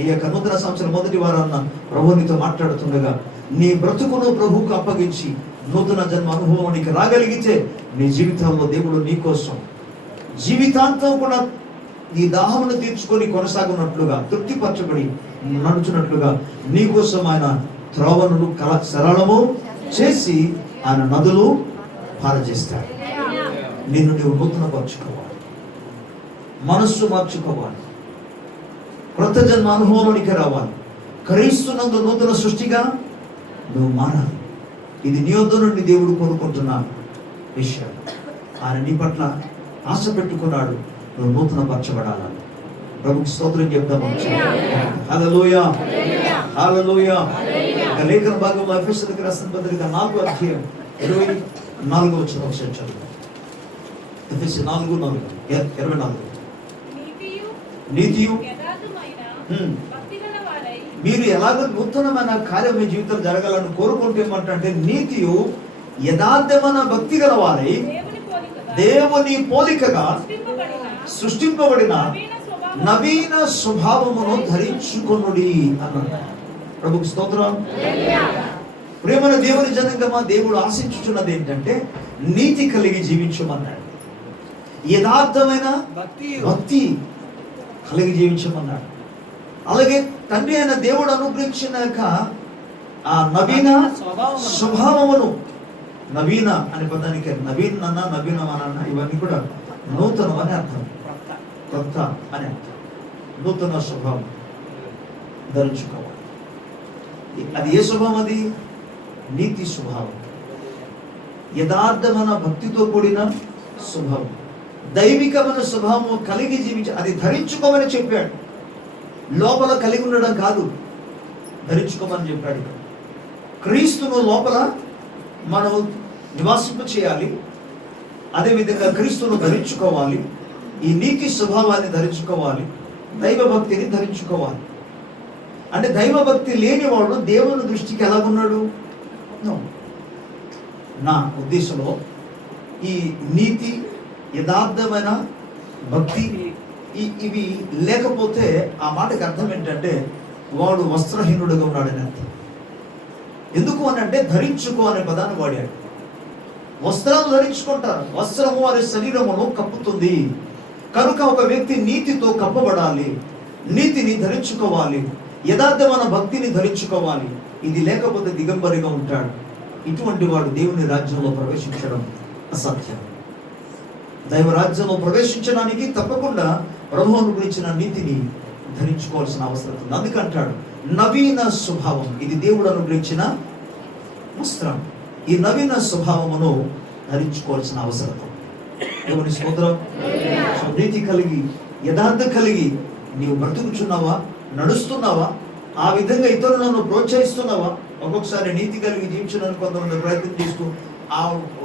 ఈ యొక్క నూతన సంవత్సరం మొదటి వారాన్న ప్రభు నీతో మాట్లాడుతుండగా నీ బ్రతుకును ప్రభువుకు అప్పగించి నూతన జన్మ అనుభవానికి రాగలిగితే నీ జీవితంలో దేవుడు నీ కోసం జీవితాంతం కూడా నీ దాహమును తీర్చుకొని కొనసాగున్నట్లుగా తృప్తిపరచబడి నడుచున్నట్లుగా నీ కోసం ఆయన త్రోవను సరళము చేసి ఆయన నదులు పారజేస్తాడు. నిన్ను నువ్వు నూతన పరచుకోవాలి, మనస్సు మార్చుకోవాలి, క్రొత్త జన్మ అనుభవంలోనికి రావాలి, క్రీస్తునందు నూతన సృష్టిగా నువ్వు మారాలి. ఇది నీ వద్ద నుండి దేవుడు కోరుకుంటున్న విషయం. ఆయన నీ పట్ల ఆశ పెట్టుకున్నాడు, నువ్వు నూతన పరచబడాలని. ప్రభుకి స్తోత్రం చెప్దాము. హల్లెలూయా, హల్లెలూయా. లేఖన భాగంలో ఎఫెసీయులకు రాసిన పత్రిక 4వ అధ్యాయం 24వ వచనం ఒకసారి చదువు. ఎఫెసీ 4:24. నీతియు మీరు ఎలాగో నూతనమైన కార్యం మీ జీవితం జరగాలని కోరుకుంటే ఏమంటే నీతియు యథార్థమైన భక్తి గల వారై దేవుని పోలికగా సృష్టింపబడిన నవీన స్వభావమును ధరించుకొనుడి అన్నాడు. ప్రభుకి స్తోత్రం. ప్రేమన దేవుని జనంగమా, దేవుడు ఆశించుచున్నది ఏంటంటే నీతి కలిగి జీవించమన్నాడు, యథార్థమైన భక్తి కలిగి జీవించమన్నాడు. అలాగే తండ్రి అయిన దేవుడు అనుగ్రహించినాక ఆ నవీన స్వభావమును, నవీన అనే పదానికి నవీన నవీనమన్న ఇవన్నీ కూడా నూతనం అని అర్థం, కొత్త అని అర్థం. నూతన స్వభావం ధరించుకోవాలి. అది ఏ స్వభావం? అది నీతి స్వభావం, యథార్థమైన భక్తితో కూడిన స్వభావం, దైవికమైన స్వభావం కలిగి జీవించి అది ధరించుకోమని చెప్పాడు. లోపల కలిగి ఉండడం కాదు, ధరించుకోమని చెప్పాడు. క్రీస్తును లోపల మనం నివాసింప చేయాలి, అదేవిధంగా క్రీస్తును ధరించుకోవాలి, ఈ నీతి స్వభావాన్ని ధరించుకోవాలి, దైవ భక్తిని ధరించుకోవాలి. అంటే దైవభక్తి లేనివాడు దేవుని దృష్టికి ఎలాగున్నాడు? నా ఉద్దేశంలో ఈ నీతి, యథార్థమైన భక్తి ఇవి లేకపోతే ఆ మాటకి అర్థం ఏంటంటే వాడు వస్త్రహీనుడుగా ఉన్నాడని అర్థం. ఎందుకు అని అంటే ధరించుకో అనే పదాన్ని వాడాడు. వస్త్రాలు ధరించుకుంటారు, వస్త్రము వారి శరీరమును కప్పుతుంది. కనుక ఒక వ్యక్తి నీతితో కప్పబడాలి, నీతిని ధరించుకోవాలి, యథార్థమైన భక్తిని ధరించుకోవాలి. ఇది లేకపోతే దిగంబరిగా ఉంటాడు. ఇటువంటి వాడు దేవుని రాజ్యంలో ప్రవేశించడం అసాధ్యం. దైవ రాజ్యంలో ప్రవేశించడానికి తప్పకుండా ప్రభువును గురించిన నీతిని ధరించుకోవాల్సిన అవసరం ఉంది. అందుకంటాడు నవీన స్వభావం, ఇది దేవుడు అనుగ్రహించిన వస్త్రం. ఈ నవీన స్వభావమును ధరించుకోవాల్సిన అవసరం. దేవుని స్తోత్రం. నీతి కలిగి, యథార్థం కలిగి నీవు బ్రతుకుచున్నావా, నడుస్తున్నావా? ఆ విధంగా ఇతరులను ప్రోత్సహిస్తున్నావా? ఒక్కొక్కసారి నీతి కలిగి జీవించడానికి కొంతమంది ప్రయత్నం చేస్తూ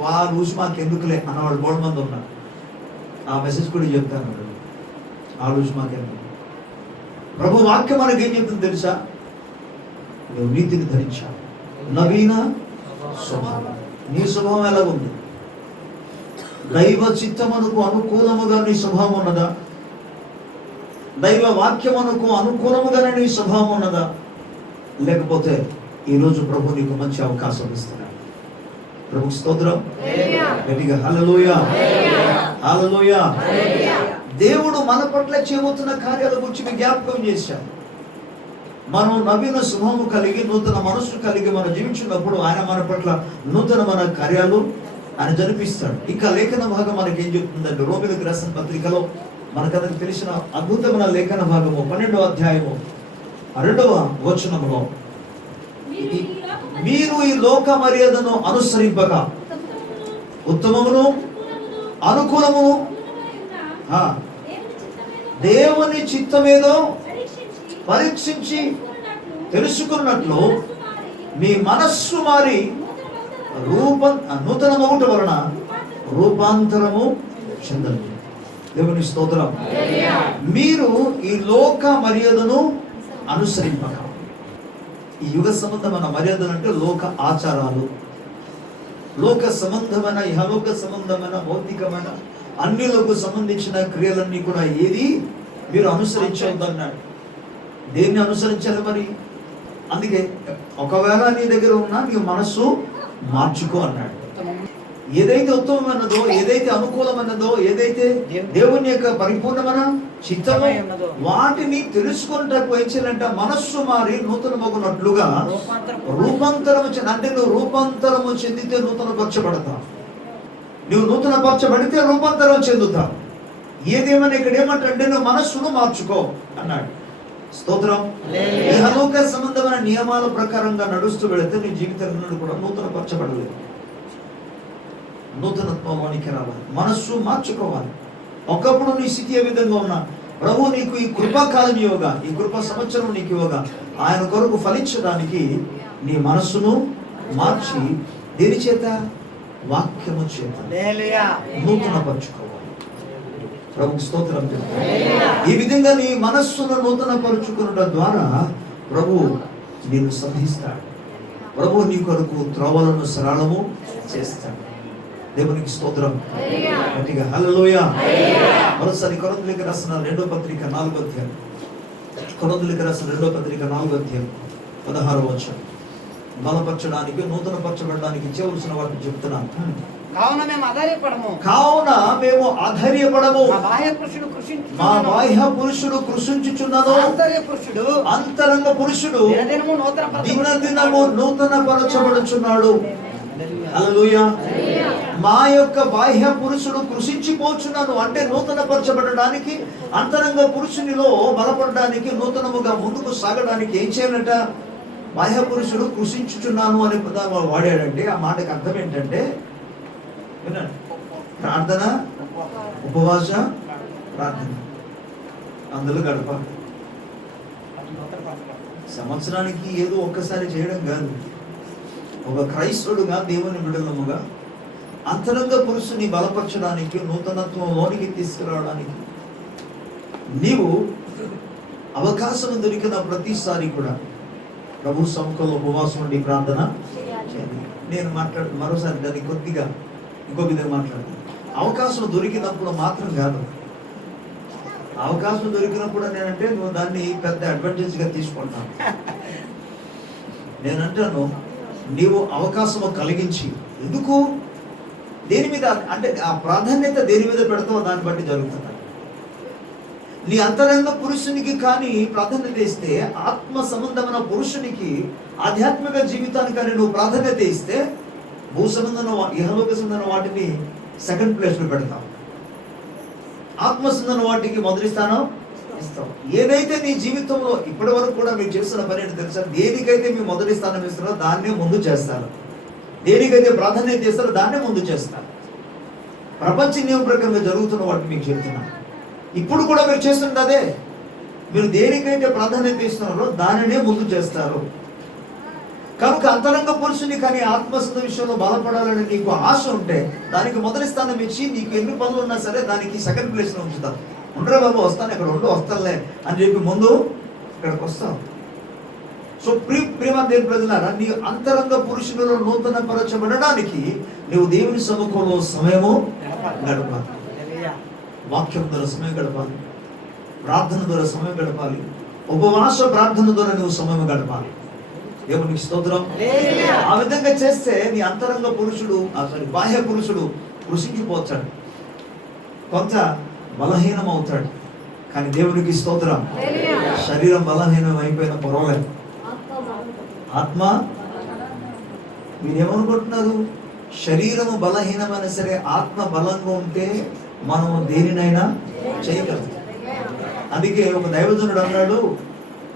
ఆ లూసి మాకు ఎందుకులే అన్నవాళ్ళు బోర్డు మంది ఉన్నారు. ఆ మెసేజ్ కూడా చెప్తాను, ఆ లూసి మాకెందుకు. ప్రభు వాక్యం మనకి ఏం చెప్తుంది తెలుసా? నువ్వు నీతిని ధరించావు, నవీన స్వభావం. నీ స్వభావం ఎలా ఉంది? దైవ చిత్తమునకు అనుకూలముగా నీ స్వభావం ఉన్నదా? దైవ వాక్యమునకు అనుకూలముగానే నీ స్వభావం ఉన్నదా? లేకపోతే ఈరోజు ప్రభు నీకు మంచి అవకాశం ఇస్తున్నాడు. ప్రభు స్తోత్రం. గట్టిగా హల్లెలూయా, హల్లెలూయా. దేవుడు మన పట్ల చేయబోతున్న కార్యాల గురించి జ్ఞాపకం చేశాడు. మనం నవీన స్వభావం కలిగి, నూతన మనస్సు కలిగి మనం జీవించినప్పుడు ఆయన మన పట్ల నూతనమైన కార్యాలు ఆయన జరిపిస్తాడు. ఇంకా లేఖన భాగం మనకి ఏం చెప్తుందంటే రోమీయులకు రాసిన పత్రికలో మనకందరికి తెలిసిన అద్భుతమైన లేఖన భాగము 12వ అధ్యాయము 2వ వచనములో, మీరు ఈ లోక మర్యాదను అనుసరింపక ఉత్తమమును అనుకూలము దేవుని చిత్తమేదో పరీక్షించి తెలుసుకున్నట్లు మీ మనస్సు మారి నూతన మగుట వలన రూపాంతరము చెందండి. దేవుని స్తోత్రం. మీరు ఈ లోక మర్యాదను అనుసరింపక, ఈ యుగ సంబంధమైన మర్యాదలు అంటే లోక ఆచారాలు, లోక సంబంధమైన, ఇహలోక సంబంధమైన, భౌతికమైన అన్నిలకు సంబంధించిన క్రియలన్నీ కూడా ఏది మీరు అనుసరించవద్దన్నాడు. దేన్ని అనుసరించాలి మరి? అందుకే ఒకవేళ నీ దగ్గర ఉన్నా నీ మనస్సు మార్చుకో అన్నాడు. ఏదైతే ఉత్తమమైనదో, ఏదైతే అనుకూలమైనదో, ఏదైతే దేవుని యొక్క పరిపూర్ణమైన చిత్తమో వాటిని తెలుసుకున్నట్టు ఏం చేయాలంటే మనస్సు మారి నూతనమగునట్లుగా రూపాంతరము అంటే నువ్వు రూపాంతరము చెందితే నూతనపరచబడతావు. నువ్వు నూతనపరచబడితే రూపాంతరం చెందుతావు. ఏదేమన్నా ఇక్కడ ఏమంటే నువ్వు మనస్సును మార్చుకో అన్నాడు. స్తోత్రం. ఇహలోక సంబంధమైన నియమాల ప్రకారంగా నడుస్తూ వెళితే నీ జీవితంలో కూడా నూతనపరచబడలేదు. నూతనత్వంలోనికి రావాలి, మనస్సు మార్చుకోవాలి. ఒకప్పుడు నీ స్థితి ఏ విధంగా ఉన్నా ప్రభు నీకు ఈ కృపాకాలం ఇవ్వగా, ఈ కృపా సంవత్సరం నీకు ఇవ్వగా ఆయన కొరకు ఫలించడానికి నీ మనస్సును మార్చి దేని చేత? వాక్యము చేత నూతనపరచుకోవాలి. ప్రభు స్తోత్రం. ఈ విధంగా నీ మనస్సును నూతనపరుచుకున్న ద్వారా ప్రభు నిన్ను సంధిస్తాడు. ప్రభు నీ కొరకు త్రోవలను సరళము చేస్తాడు. దేవునికి స్తోత్రం. గట్టిగా హల్లెలూయా. మరోసారి కొరింథీయులకు రాసిన 2వ పత్రిక 4వ అధ్యాయం, కొరింథీయులకు రాసిన 2వ పత్రిక 4వ అధ్యాయం 16వ వచనం. బలపరచడానికి, నూతనపరచబడడానికి చేయవలసిన వాటిని చెప్తున్నాను. కావున మేము అధైర్యపడము. మా బాహ్య పురుషుడు కృషించుచున్నదో అంతరంగ పురుషుడు దినదినము నూతనపరచబడుచున్నాడు. హల్లెలూయా. మా యొక్క బాహ్య పురుషుడు కృషించిపోచున్నాను అంటే నూతనపరచబడడానికి, అంతరంగ పురుషునిలో బలపడడానికి, నూతనముగా ముందుకు సాగడానికి ఏం చేయాలట? బాహ్య పురుషుడు కృషించుచున్నాను అనే పదాన్ని వాడాడంటే ఆ మాటకి అర్థం ఏంటంటే వినండి, ప్రార్థన, ఉపవాస, ప్రార్థన అందులో గడపాలి. సంవత్సరానికి ఏదో ఒక్కసారి చేయడం కాదు. ఒక క్రైస్తవుడుగా, దేవుని బిడ్డలముగా అంతరంగ పురుషుని బలపరచడానికి, నూతనత్వంలోనికి తీసుకురావడానికి నీవు అవకాశం దొరికిన ప్రతిసారి కూడా ప్రభు సముఖంలో ఉపవాసం ఉండి ప్రార్థన చేయాలి. నేను మరోసారి దాన్ని కొద్దిగా ఇంకో విధంగా మాట్లాడతాను. అవకాశం దొరికినప్పుడు మాత్రం కాదు, అవకాశం దొరికినప్పుడు నేనంటే నువ్వు దాన్ని పెద్ద అడ్వాంటేజ్గా తీసుకుంటాను. నేనంటాను నీవు అవకాశము కలిగించి, ఎందుకు, దేని మీద అంటే ఆ ప్రాధాన్యత దేని మీద పెడతావో దాన్ని బట్టి జరుగుతుంది. నీ అంతరంగ పురుషునికి కానీ ప్రాధాన్యత ఇస్తే, ఆత్మ సంబంధమైన పురుషునికి, ఆధ్యాత్మిక జీవితానికి కానీ నువ్వు ప్రాధాన్యత ఇస్తే, భూ సంబంధమైన, ఇహలోక సంబంధమైన వాటిని సెకండ్ ప్లేస్లో పెడతావు, ఆత్మ సంబంధమైన వాటికి మొదటి స్థానం ఇస్తావు. ఏదైతే నీ జీవితంలో ఇప్పటి వరకు కూడా మీరు చేస్తున్న పని ఏంటి తెలుసా? దేనికైతే మీరు మొదటి స్థానం ఇస్తారో దాన్నే ముందు చేస్తారు, దేనికైతే ప్రాధాన్యత చేస్తారో దాన్నే ముందు చేస్తారు. ప్రపంచ నియమ ప్రకారంగా జరుగుతున్న వాటిని మీకు చెప్తున్నాను. ఇప్పుడు కూడా మీరు చేస్తున్నది అదే. మీరు దేనికైతే ప్రాధాన్యత ఇస్తున్నారో దానినే ముందు చేస్తారు. కనుక అంతరంగ పురుషుని కానీ ఆత్మస్థ విషయంలో బలపడాలని నీకు ఆశ ఉంటే దానికి మొదటి స్థానం ఇచ్చి, నీకు ఎన్ని పనులు ఉన్నా సరే దానికి సెకండ్ ప్లేస్లో ఉంచుతారు. ఉండరా బాబు, వస్తాను, ఇక్కడ వస్తానులే అని చెప్పి ముందు ఇక్కడికి వస్తావు. సో ప్రేమ దేవుని ప్రజలారా, నీ అంతరంగ పురుషులలో నూతనపరచబడడానికి నువ్వు దేవుని సముఖంలో సమయము గడపాలి. వాక్యం ద్వారా సమయం గడపాలి, ప్రార్థన ద్వారా సమయం గడపాలి, ఉపవాస ప్రార్థన ద్వారా నువ్వు సమయం గడపాలి. దేవునికి స్తోత్రం. ఆ విధంగా చేస్తే నీ అంతరంగ పురుషుడు, బాహ్య పురుషుడు కృషించిపోతాడు, కొంత బలహీనం అవుతాడు. కానీ దేవునికి స్తోత్రం, శరీరం బలహీనం అయిపోయిన పర్వాలేదు, ఆత్మ, మీరేమనుకుంటున్నారు? శరీరము బలహీనమైనా సరే ఆత్మ బలంగా ఉంటే మనము దేనినైనా చేయగలం. అందుకే ఒక దైవజనుడు అన్నాడు,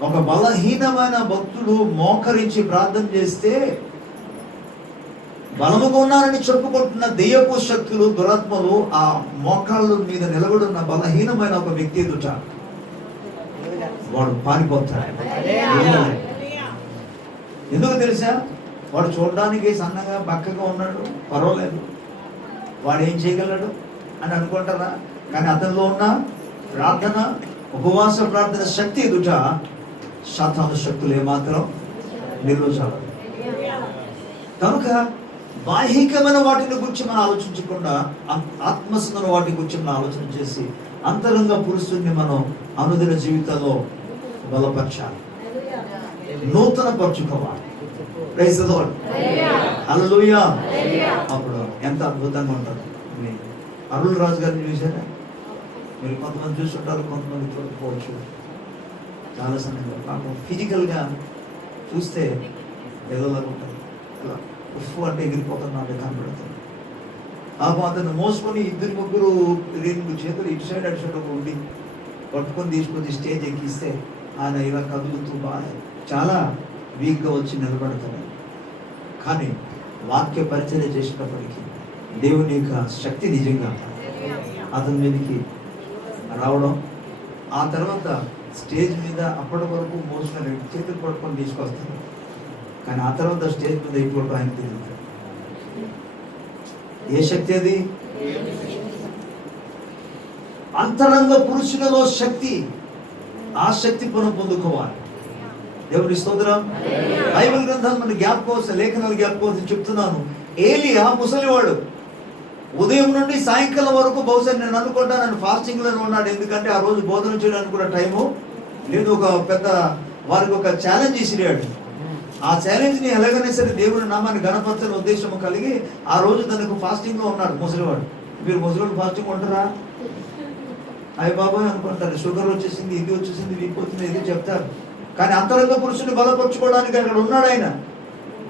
ఒక బలహీనమైన భక్తుడు మోకరించి ప్రార్థన చేస్తే బలముగా ఉన్నారని చెప్పుకుంటున్న దెయ్యపు శక్తులు, దురాత్మలు ఆ మోకాళ్ళ మీద నిలబడున్న బలహీనమైన ఒక వ్యక్తి ఎదుట వాడు పారిపోతాడు. ఎందుకు తెలుసా? వాడు చూడడానికి సన్నగా బక్కగా ఉన్నాడు, పర్వాలేదు, వాడు ఏం చేయగలడు అని అనుకుంటారా? కానీ అతనిలో ఉన్న ప్రార్థన, ఉపవాస ప్రార్థన శక్తి ఎదుట సాతాను శక్తులు ఏమాత్రం నిర్వహించాలి. కనుక బాహ్యకమైన వాటిని గురించి మనం ఆలోచించకుండా ఆత్మసంబంధమైన వాటి గురించి మనం ఆలోచన చేసి అంతరంగ పురుషుడిని మనం అనుదిన జీవితంలో బలపరచాలి, నూతన పరుచుకోవాలి. Praise the Lord. హల్లెలూయా. అప్పుడు ఎంత అద్భుతంగా ఉంటారు. అరుణ్ రాజు గారిని చూసారా? మీరు కొంతమంది చూస్తుంటారు, కొంతమంది చూడకపోవచ్చు. చాలా సమయంలో పాపం ఫిజికల్గా చూస్తే ఎదలాగా ఉంటుంది. అలా ఉఫ్ఫు అంటే ఎగిరిపోతున్నట్టు కనబడుతుంది. పాపం అతను మోసుకొని 2-3 రెండు చేతులు ఇటు సైడ్ అటు సైడ్ ఉండి పట్టుకొని తీసుకొని స్టేజ్ ఎక్కిస్తే ఆయన ఇలా కదులుతూ బాగా చాలా వీక్గా వచ్చి నిలబడతాడు. కానీ వాక్య పరిచర్య చేసినప్పటికీ దేవుని యొక్క శక్తి నిజంగా అతని మీదకి రావడం, ఆ తర్వాత స్టేజ్ మీద అప్పటి వరకు మోసిన 2 చేతులు పట్టుకొని తీసుకొస్తాడు. కానీ ఆ తర్వాత స్టేజ్ మీద అయిపోవడం ఆయన తిరుగుతాడు. ఏ శక్తి అది? అంతరంగ పురుషులలో శక్తి. ఆ శక్తి పొందుకోవాలి. దేవుని స్తోత్రం. బైబిల్ గ్రంథాలు మన జ్ఞాపకం, లేఖనాలు జ్ఞాపకం చెప్తున్నాను. ఏలియా ముసలివాడు, ఉదయం నుండి సాయంకాలం వరకు బహుశా నేను అనుకుంటాను ఆయన ఫాస్టింగ్ లోనే ఉన్నాడు. ఎందుకంటే ఆ రోజు బోధన చేయడానికి కూడా టైము లేదు. ఒక పెద్ద వారికి ఒక ఛాలెంజ్ ఇసిరాడు. ఆ ఛాలెంజ్ ని ఎలాగైనా సరే దేవుని నామాన్ని గణపరచని ఉద్దేశం కలిగి ఆ రోజు తనకు ఫాస్టింగ్ లో ఉన్నాడు ముసలివాడు. మీరు ముసలివాడు ఫాస్టింగ్ ఉంటారా? అయ్య బాబాయ్ అనుకుంటారు, షుగర్ వచ్చేసింది, ఇది వచ్చేసింది, వీక్ వచ్చింది, ఇది చెప్తారు. కానీ అంతరంగ పురుషుని బలపరచుకోవడానికి అక్కడ ఉన్నాడు ఆయన.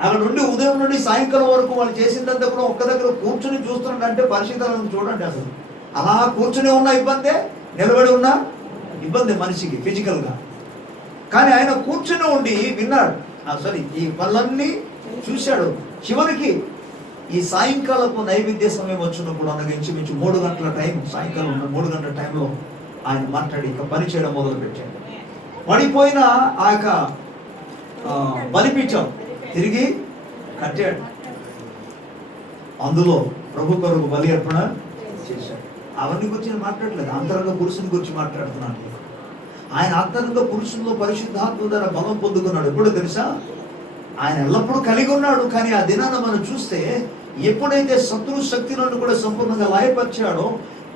అక్కడ నుండి ఉదయం నుండి సాయంకాలం వరకు వాళ్ళు చేసిందంతా కూడా ఒక్క దగ్గర కూర్చుని చూస్తున్నాడు. అంటే పరిశీలన చూడండి, అసలు అలా కూర్చుని ఉన్న ఇబ్బందే, నిలబడి ఉన్న ఇబ్బంది మనిషికి ఫిజికల్గా. కానీ ఆయన కూర్చుని ఉండి విన్నాడు. ఈ పనులన్నీ చూశాడు. చివరికి ఈ సాయంకాలపు నైవేద్య సమయం వచ్చినప్పుడు అనగా ఇంచుమించు 3 గంటల టైం, సాయంకాలం 3 గంటల టైంలో ఆయన మాట్లాడి ఇక పని చేయడం మొదలు పెట్టాడు. పడిపోయిన ఆ యొక్క బలిపీఠం తిరిగి కట్టాడు. అందులో ప్రభు కొరకు బలి అర్పణ చేశాడు. అవన్నీ గురించి మాట్లాడలేదు, అంతరంగ పురుషుని గురించి మాట్లాడుతున్నాను. ఆయన అంతరంగ పురుషుల్లో పరిశుద్ధాత్మ ద్వారా బలం పొందుకున్నాడు. ఎప్పుడు తెలుసా? ఆయన ఎల్లప్పుడూ కలిగి ఉన్నాడు. కానీ ఆ దినాన మనం చూస్తే ఎప్పుడైతే శత్రు శక్తులను కూడా సంపూర్ణంగా లాయపరిచాడో,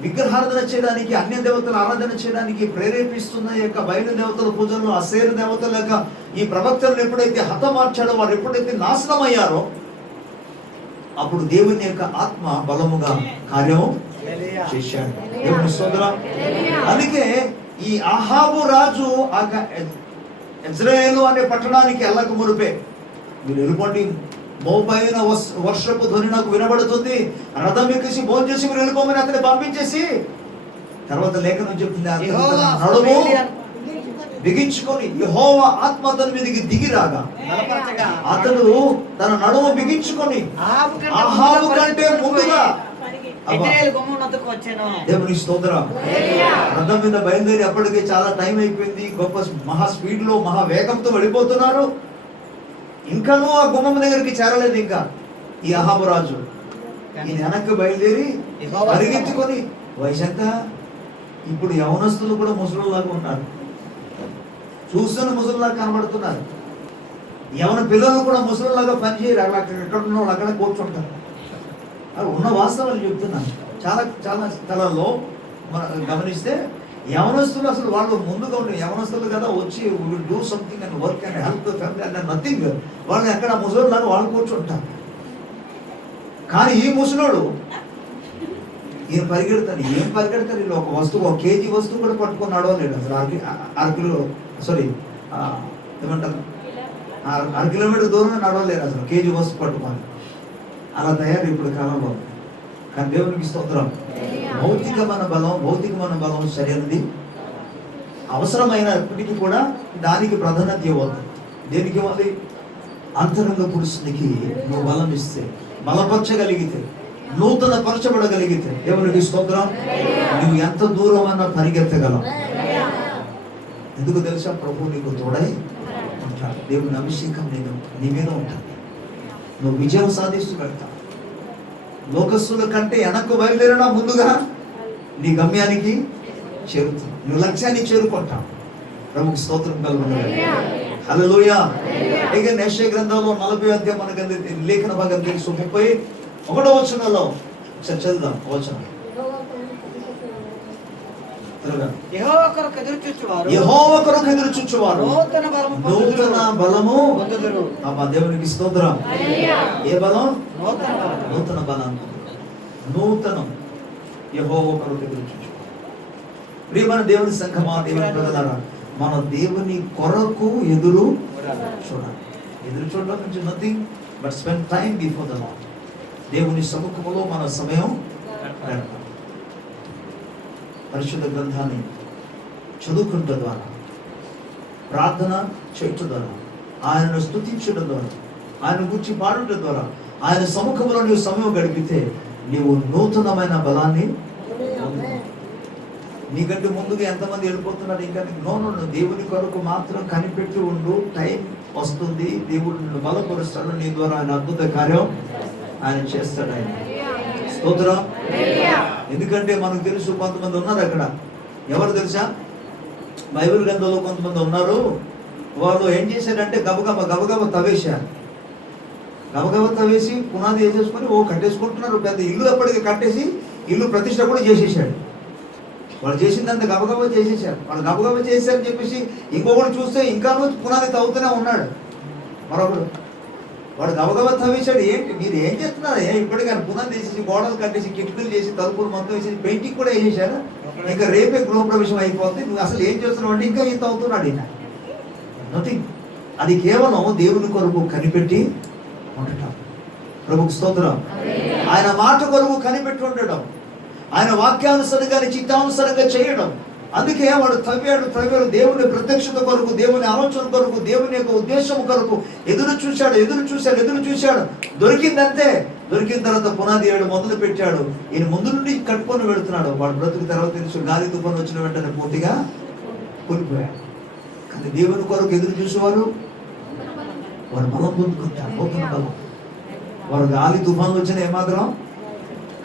విగ్రహారాధన చేయడానికి, అన్య దేవతల ఆరాధన చేయడానికి ప్రేరేపిస్తున్న యొక్క బయలు దేవతల పూజలను, అసేరు దేవతల యొక్క ఈ ప్రవక్తలను ఎప్పుడైతే హతమార్చాడో, వారు ఎప్పుడైతే నాశనం అయ్యారో, అప్పుడు దేవుని యొక్క ఆత్మ బలముగా కార్యం చేశాడు. దేవుని స్తోత్రం. అందుకే ఈ అహాబు రాజు ఇజ్రాయేలు అనే పట్టణానికి వెళ్ళక మునిపే, మీరు వెళ్ళిపోండి, మోపైన వర్షపు ధ్వని నాకు వినబడుతుంది, రథం ఎక్కేసి భోజనం చేసి మీరు వెళ్ళిపోమని అతన్ని పంపించేసి, తర్వాత లేఖనం చెప్తుంది నడుము బిగించుకొని యెహోవా ఆత్మ అతని మీదకి దిగి రాగా అతడు తన నడుము బిగించుకొని అహాబు కంటే ముందుగా దేవుని స్తోత్రం. రథం మీద బయలుదేరి అప్పటికే చాలా టైం అయిపోయింది. గొప్ప మహా స్పీడ్ లో మహా వేగంతో వెళ్ళిపోతున్నారు. ఇంకానూ ఆ గుమ్మం దగ్గరికి చేరలేదు. ఇంకా ఈ అహాబు రాజు ఈ వెనక్కి బయలుదేరి పరిగెత్తుకొని, వయసు ఎంత? ఇప్పుడు యవనస్తులు కూడా ముసలిలాగా ఉన్నారు, చూస్తున్న ముసలిలాగా కనబడుతున్నారు. యవన పిల్లలు కూడా ముసలిలాగా పనిచేయరు. అక్కడ ఎక్కడ ఉన్న వాళ్ళు అక్కడ కూర్చుంటారు. అది ఉన్న వాస్తవాలు చెప్తున్నాను. చాలా చాలా స్థలాల్లో మనం గమనిస్తే యవనస్తులు అసలు వాళ్ళు ముందుగా ఉండే యవనస్తులు కదా, వచ్చి will do something and work and help the family and nothing. వాళ్ళు ఎక్కడ ముసలిలాగా వాళ్ళు కూర్చుంటారు. కానీ ఈ ముసలోడు ఈయన పరిగెడతాడు. ఏం పరిగెడతాడు? వీళ్ళు ఒక వస్తువు, 1 కేజీ వస్తువు కూడా పట్టుకొని లేడు అసలు. 6 కిలోమీటర్ దూరం నడవలేరు అసలు, కేజీ వస్తువు పట్టుకొని. అలా తయారు ఇప్పుడు కాలంలో. కానీ దేవునికి స్తోత్రం. భౌతికమైన బలం సరైనది, అవసరమైనప్పటికీ కూడా దానికి ప్రాధాన్యత ఇవ్వద్దు. దేనికి ఇవ్వాలి? అంతరంగ పురుషునికి నువ్వు బలం ఇస్తే, బలపరచగలిగితే, నూతన పరచబడగలిగితే, దేవునికి స్తోత్రం, నువ్వు ఎంత దూరం అన్నా పరిగెత్తగలవు. ఎందుకు తెలుసా? ప్రభు నీకు తోడై ఉంటాడు. దేవుని అభిషేకం నీ మీద ఉంటుంది. నువ్వు విజయం సాధిస్తూ వెళ్తావు. లోకస్తుల కంటే వెనక్కు బయలుదేరినా ముందుగా నీ గమ్యానికి చేరుతావు. నువ్వు లక్ష్యాన్ని చేరుకుంటావు. ప్రభుకి స్తోత్రం కలుగుతుంది. హల్లెలూయా. ఇక యెషయా గ్రంథంలో 40వ అధ్యాయం మనకు లేఖన భాగం తెలుసు. 31వ వచనంలో చదువుదాం. వచనం యెహోవా కొరకు ఎదురు చూచువారు యెహోవా కొరకు ఎదురు చూచువారు నూతన బలము పొందుదురు. అబ్బా దేవునికి స్తోత్రం. ఏ బలం? నూతన బలం. నూతన బలం. నూతనం. యెహోవా కొరకు ఎదురు చూచువారు. ప్రియమైన దేవుని సంఘమా, దేవుని ప్రజలారా, మన దేవుని కొరకు ఎదురు చూడాలి. ఎదురు చూడడం నుంచి nothing but spend time before the lord. దేవుని సముఖములో మన సమయం గడపాలి. పరిశుద్ధ గ్రంథాన్ని చదువుకుంటం ద్వారా, ప్రార్థన చేయటం ద్వారా, ఆయనను స్తుతించడం ద్వారా, ఆయన గురించి పాడటం ద్వారా, ఆయన సముఖంలో నీవు సమయం గడిపితే నీవు నూతనమైన బలాన్ని పొందుతావు. నీకంటే ముందుగా ఎంతమంది వెళ్ళిపోతున్నారు? ఇంకా నో, దేవుని కొరకు మాత్రం కనిపెట్టి ఉండు. టైం వస్తుంది, దేవుడు నిన్ను బలపరుస్తాడు. నీ ద్వారా ఆయన అద్భుత కార్యం ఆయన చేస్తాడు. ఆయన స్తోత్రం. ఎందుకంటే మనకు తెలుసు, కొంతమంది ఉన్నారు అక్కడ. ఎవరు తెలుసా? బైబిల్ గ్రంథంలో కొంతమంది ఉన్నారు. వాళ్ళు ఏం చేశారంటే గబగబ తవ్వేశారు. గబగబ తవ్వేసి పునాది వేసేసుకొని కట్టేసుకుంటున్నారు. పెద్ద ఇల్లు ఎప్పటికీ కట్టేసి ఇల్లు ప్రతిష్ట కూడా చేసేసాడు. వాళ్ళు చేసిందంత గబగబా చేసేసారు. వాళ్ళు గబగబా చేశారని చెప్పేసి ఇంకొకటి చూస్తే ఇంకానూ పునాది తవ్వుతూనే ఉన్నాడు. మరొకడు వాడు గబగబా తవ్వేశాడు. ఏంటి మీరు ఏం చేస్తున్నారు? ఇప్పటికీ పునాది వేసేసి గోడలు కట్టేసి కిటికీలు చేసి తలుపులు మొత్తం వేసేసి పెయింటింగ్ కూడా వేసేసారు. ఇంకా రేపే గృహప్రవేశం అయిపోతుంది. నువ్వు అసలు ఏం చేస్తున్నావు అంటే ఇంకా ఇంత అవుతున్నాడు. ఈయన నథింగ్. అది కేవలం దేవుని కొరకు కనిపెట్టి ఉండటం. ప్రభుకు స్తోత్రం. ఆయన మాట కొరకు కనిపెట్టి ఉండడం, ఆయన వాక్యానుసరంగా చిత్తానుసరంగా చేయడం. అందుకే వాడు తవ్వాడు. దేవుని ప్రత్యక్షత కొరకు, దేవుని ఆలోచన కొరకు, దేవుని యొక్క ఉద్దేశం కొరకు ఎదురు చూశాడు. దొరికిందంతే. దొరికిన తర్వాత పునాది వేయడం మొదలు పెట్టాడు. ఈయన ముందు నుండి కట్టుకొని వెళుతున్నాడు. వాడు బ్రతుకు తర్వాత తెలుసు, గాలి తుఫాను వచ్చిన వెంటనే పూర్తిగా కూలిపోయాడు. కానీ దేవుని కొరకు ఎదురు చూసేవారు వారు బలం పొందుకుంటారు. నూతన బలం. వారు గాలి తుఫాను వచ్చిన ఏమాత్రం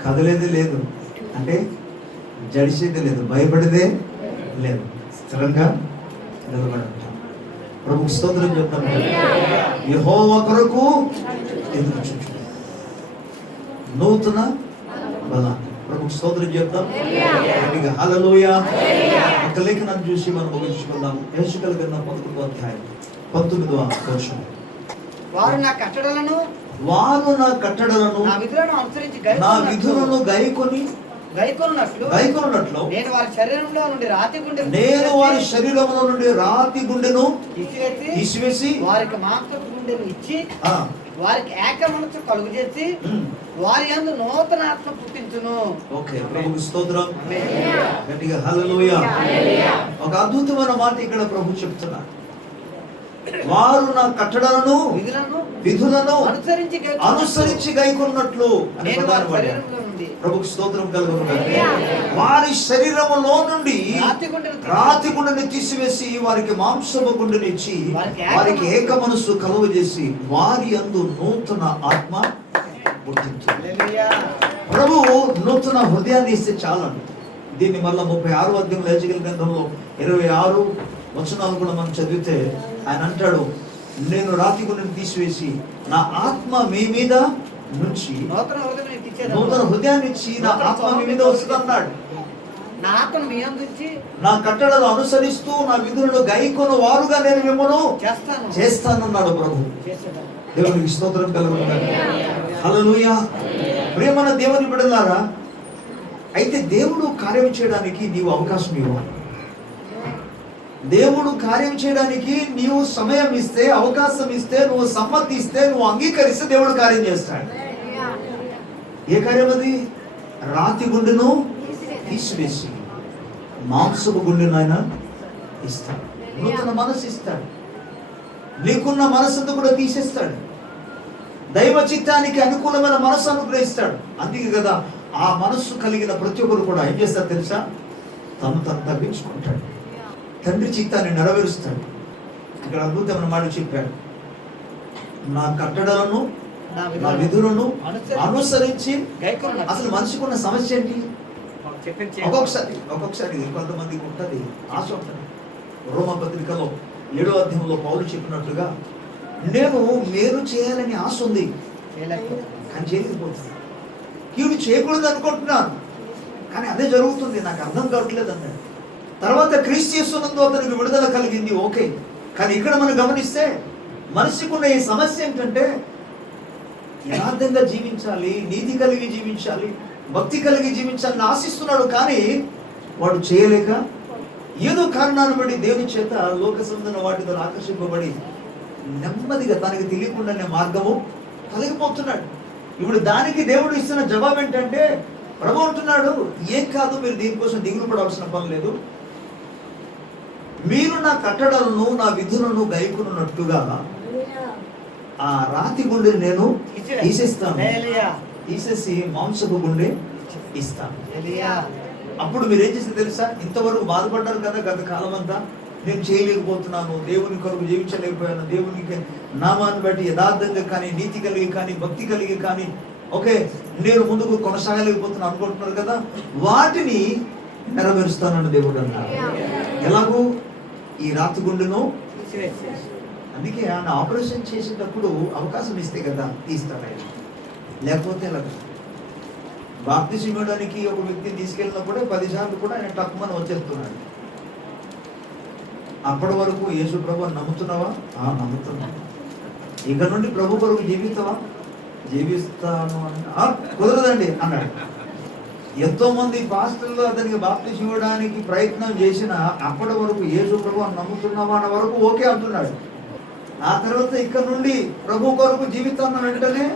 కదలేదే లేదు, అంటే జడిసేదే లేదు, భయపడేదే లేదు, స్థిరంగా నిలబడి ఉంటాం. ప్రభుకు స్తోత్రం చెప్తాం. యెహోవా కొరకు ఎదురు చూచు నూతన బలాన్ని. ప్రభుకు స్తోత్రం చెప్తాం. హల్లెలూయా. ఒక లేఖనాన్ని చూసి మనం ముగించుకుందాం. యెషయా గ్రంథం 11వ అధ్యాయం 19వ వచనం. వారు నా కట్టడలను నా విధులను గైకొనున్నట్లు నేను వారి శరీరంలో నుండి రాతి గుండెను తీసివేసి వారికి మాంసపు గుండెను ఇచ్చి వారికి ఏక మనసు కలుగు చేసి వారి యందు నూతన ఆత్మ పుట్టించును. ఓకే, ప్రభువుకి స్తోత్రం. గట్టిగా హల్లెలూయా. ఒక అద్భుతమైన మాట ఇక్కడ ప్రభు చెప్తున్నారు. వారు నా కట్టడలను విధులను అనుసరించి గైకొన్నట్లు. ప్రభుకు స్తోత్రం కలుగును. వారి శరీరములో నుండి రాతి గుండెని తీసివేసి వారికి మాంసపు గుండెని ఇచ్చి వారికి ఏక మనస్సు కలుగజేసి వారి యందు నూతన ఆత్మ పుట్టించు. ప్రభువు నూతన హృదయాన్ని ఇస్తే చాలండి. దీన్ని మళ్ళీ 36వ అధ్యాయం యెషయా గ్రంథంలో 26 వచనాలు కూడా మనం చదివితే ఆయన అంటాడు, నేను రాతి గుండెని తీసివేసి నా ఆత్మ మీ మీద నుంచి నూతన హృదయాన్ని ఇచ్చి నా ఆత్మ మీ మీద వస్తుంది అన్నాడు. నా కట్టడలు అనుసరిస్తూ నా విధులను గైకొను వారుగా నేను మిమ్మల్ని చేస్తానన్నాడు ప్రభు. దేవునికి స్తోత్రం కలుగును. హల్లెలూయా. ప్రియమైన దేవుని బిడ్డలారా, అయితే దేవుడు కార్యం చేయడానికి నీవు అవకాశం ఇవ్వాలి. దేవుడు కార్యం చేయడానికి నీవు సమయం ఇస్తే, అవకాశం ఇస్తే, నువ్వు సమ్మతిస్తే, నువ్వు అంగీకరిస్తే దేవుడు కార్యం చేస్తాడు. ఏ కార్యం అది? రాతి గుండెను తీసివేసి మాంసపు గుండెను ఆయన ఇస్తాడు. నూతన మనసు ఇస్తాడు. నీకున్న మనసును కూడా తీసేస్తాడు. దైవ చిత్తానికి అనుకూలమైన మనసు అనుగ్రహిస్తాడు. అందుకే కదా ఆ మనస్సు కలిగిన ప్రతి ఒక్కరు కూడా ఏం చేస్తారు తెలుసా? తను తగ్గించుకుంటాడు. తండ్రి చిత్తాన్ని నెరవేరుస్తాడు. ఇక్కడ అద్భుతమైన మాట చెప్పాడు, నా కట్టడలను నా విధులను అనుసరించి. అసలు మనిషికి ఉన్న సమస్య ఏంటి? ఒక్కొక్కసారి కొంతమందికి ఉంటుంది, ఆశ ఉంటుంది. రోమా పత్రికలో 7వ అధ్యాయంలో పౌలు చెప్పినట్లుగా నేను మేలు చేయాలని ఆశ ఉంది కానీ చేయలేకపోతుంది. కీడు చేయకూడదు అనుకుంటున్నాను కానీ అదే జరుగుతుంది, నాకు అర్థం కావట్లేదు అన్నాడు. తర్వాత క్రీస్తు యేసునందు అతనికి విడుదల కలిగింది, ఓకే. కానీ ఇక్కడ మనం గమనిస్తే మనిషికి ఉన్న ఈ సమస్య ఏంటంటే యథార్థంగా జీవించాలి, నీతి కలిగి జీవించాలి, భక్తి కలిగి జీవించాలని ఆశిస్తున్నాడు. కానీ వాడు చేయలేక ఏదో కారణాన్ని బట్టి దేవుని చేత లోక సంబంధమైన వాటితో ఆకర్షింపబడి నెమ్మదిగా తనకి తెలియకుండానే మార్గము కలిగిపోతున్నాడు. ఇప్పుడు దానికి దేవుడు ఇస్తున్న జవాబు ఏంటంటే, ప్రభు అంటున్నాడు, ఏం కాదు, మీరు దీనికోసం దిగులు పడాల్సిన పని లేదు. మీరు నా కట్టడలను నా విధులను గైకొనున్నట్టుగా ఆ రాతి గుండెని నేను తీసేస్తాను, తీసేసి మాంసపు గుండె ఇస్తాను. అప్పుడు మీరు ఏం చేస్తే తెలుసా, ఇంతవరకు బాధపడ్డారు కదా గత కాలం అంతా, నేను చేయలేకపోతున్నాను, దేవుని కొరకు జీవించలేకపోయాను, దేవునికి నామాన్ని బట్టి యథార్థంగా కానీ, నీతి కలిగి కానీ, భక్తి కలిగి కానీ, ఓకే, నేను ముందుకు కొనసాగలేకపోతున్నాను అనుకుంటున్నారు కదా, వాటిని నెరవేరుస్తానని దేవుడు అన్నారు. ఎలాగూ ఈ రాతి గుండెను. అందుకే ఆయన ఆపరేషన్ చేసేటప్పుడు అవకాశం ఇస్తే కదా తీస్తాడు ఆయన, లేకపోతే ఎలాగ. బాప్తిసం ఇవ్వడానికి ఒక వ్యక్తిని తీసుకెళ్ళినప్పుడే 10 సార్లు కూడా ఆయన టక్కుమని వచ్చేస్తున్నాడు. అప్పటి వరకు యేసు ప్రభు నమ్ముతున్నావా? నమ్ముతున్నా. ఇక నుండి ప్రభు కొరకు జీవిస్తావా? జీవిస్తాను అంటే కుదరదండి అన్నాడు. ఎంతో మంది పాస్టర్లు అతనికి బాప్తిసం ఇవ్వడానికి ప్రయత్నం చేసిన అప్పటి వరకు యేసు ప్రభు నమ్ముతున్నావా అన్న వరకు ఓకే అంటున్నాడు. ఆ తర్వాత ఇక్కడ నుండి ప్రభు కొరకు జీవితాన్ని వెంటనే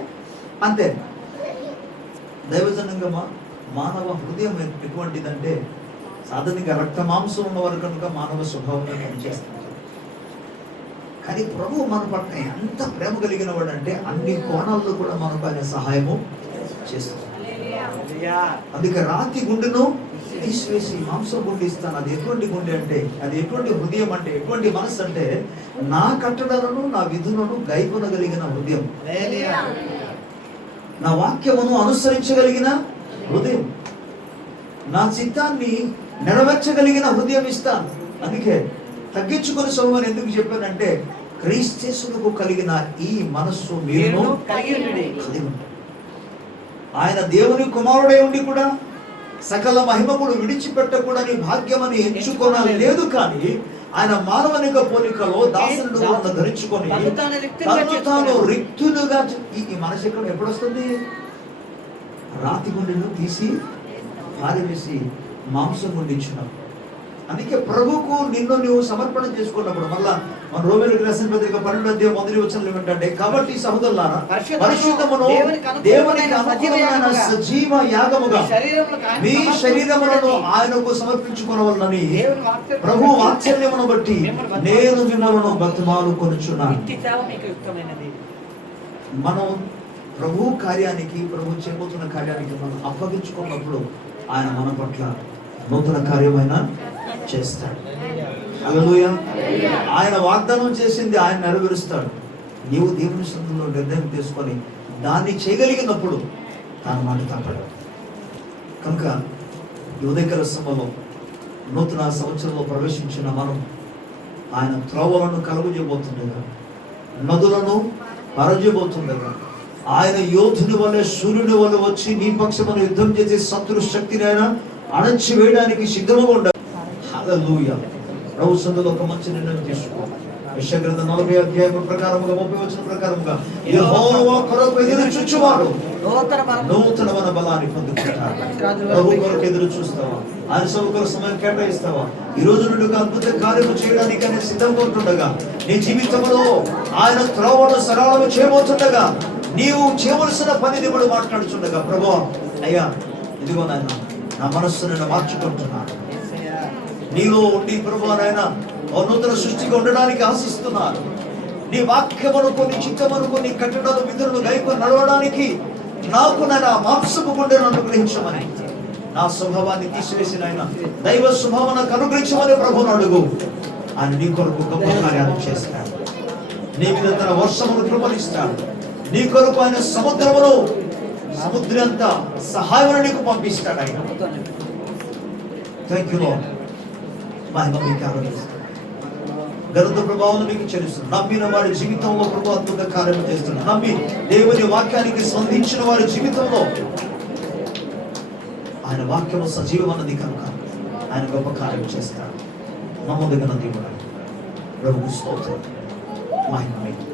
అంతే. దైవజనంగా మానవ హృదయం ఎటువంటిదంటే సాధారణంగా రక్త మాంసం ఉన్నవారు కనుక మానవ స్వభావంగా పనిచేస్తుంది. కానీ ప్రభు మన పట్ల ఎంత ప్రేమ కలిగిన వాడు అంటే అన్ని కోణాల్లో కూడా మనకు ఆయన సహాయము చేస్తుంది. అందుకే రాతి గుండెను తీసివేసి మాంసం గుండె ఇస్తాను. అది ఎటువంటి గుండె అంటే, అది ఎటువంటి హృదయం అంటే, ఎటువంటి మనసు అంటే, నా కట్టడలను నా విధులను గైకొనగలిగిన హృదయం, నా వాక్యమును అనుసరించగలిగిన హృదయం, నా చిత్తాన్ని నెరవేర్చగలిగిన హృదయం ఇస్తాను. అందుకే తగ్గించుకొని సౌమని ఎందుకు చెప్పానంటే, క్రీస్తుకు కలిగిన ఈ మనస్సు మీరు కలిగి ఉంటారు. ఆయన దేవుని కుమారుడై ఉండి కూడా సకల మహిమకుడు విడిచిపెట్టకూడని భాగ్యమని ఎంచుకోవాలి లేదు. కానీ ఆయన మానవునిక పోలికలో దాసుడు ధరించుకొని తాను రిక్తుడుగా ఈ మనసు ఎప్పుడు వస్తుంది? రాతి గుండెను తీసి పారవేసి మాంసం గుండె ఇచ్చినప్పుడు. అందుకే ప్రభుకు నిన్ను నువ్వు సమర్పణ చేసుకున్నప్పుడు, మళ్ళా మన రోమీయులకు రాసిన పత్రిక 12:1 ఏమంటే, కాబట్టి సహోదరులారా పరిశుద్ధమును దేవునికి అనుకూలమైన సజీవ యాగముగా మీ శరీరములను ఆయనకు సమర్పించుకొనవలెనని ప్రభు వాత్సల్యమును బట్టి నేను మిమ్మల్ని బతిమాలుకొనుచున్నాను. మనం ప్రభు కార్యానికి, ప్రభు చేయబోతున్న కార్యానికి మనం అప్పగించుకున్నప్పుడు ఆయన మన పట్ల నూతన కార్యమైన చేస్తాడు. హల్లెలూయా. ఆయన వాగ్దానం చేసింది ఆయన నెరవేరుస్తాడు. నీవు దేవుని సన్నిధిలో నిర్ణయం తీసుకొని దాన్ని చేయగలిగినప్పుడు తన మాట తప్పడు. కనుక ఈ ఉదయకాల సమయంలో నూతన సంవత్సరంలో ప్రవేశించిన మనం ఆయన త్రోవలను కలుగజేయబోతుండగా, నదులను పరజబోతుండగా, ఆయన యోధుని వలె సూర్యుని వలె వచ్చి నీ పక్షమున యుద్ధం చేసే శత్రు శక్తిని ఆయన అణచివేయడానికి సిద్ధముగా ఉండాలి. హల్లెలూయా. ప్రభు సన్నిధిలో ఒక మంచి నిర్ణయం తీసుకో. యెషయా గ్రంథం 40 అధ్యాయం ప్రకారముగా 30 వచనం ప్రకారముగా యెహోవా కొరకు ఎదురు చూచువాడు నూతనమైన బలాన్ని పొందుకుంటాడు. ప్రభు కొరకు ఎదురు చూస్తావా? ఆయన సౌకర్య సమయం కేటాయిస్తావా? ఈ రోజు నుండి ఒక అద్భుత కార్యము చేయడానికి ఆయన సిద్ధంగా ఉంటుండగా, నీ జీవితంలో ఆయన త్రోవను సరళము చేయబోతుండగా, నీవు చేయవలసిన పని దేవుడు మాట్లాడుతుండగా, ప్రభు అయ్యా ఇదిగో నాయన నా మనస్సు నేను మార్చుకుంటున్నాను, నీలో ఉండి ప్రభు నాయన నూతన సృష్టిగా ఉండడానికి ఆశిస్తున్నాను, నీ వాక్యమును కొన్ని చిత్తమును కొన్ని కట్టడాలు విధులను గైకొని నడవడానికి నాకు నా మాంసపు గుండెను అనుగ్రహించమని, నా స్వభావాన్ని తీసివేసిన ఆయన దైవ స్వభావం నాకు అనుగ్రహించమని ప్రభువును అడుగు. ఆయన నీ కొరకు గొప్ప కార్యాలు చేస్తాడు. నీ మీద తన వర్షమును కృపణిస్తాడు. నీ కొరకు ఆయన సముద్రంతా సహాయం నీకు పంపిస్తాడు. ఆయన థ్యాంక్ యూ లార్డ్. మహిమ మీకు ఆరాధిస్తాడు. ఘనత ప్రభావం మీకు చెల్లిస్తుంది. నమ్మిన వారి జీవితంలో ప్రభు అద్భుత కార్యం చేస్తున్నాడు. నమ్మి దేవుని వాక్యానికి స్పందించిన వారి జీవితంలో ఆయన వాక్యము సజీవం అన్నది కనుక ఆయన గొప్ప కార్యం చేస్తాడు. నమ్మదగిన దేవుడు ప్రభుకు స్తోత్రం, మహిమ మీకు.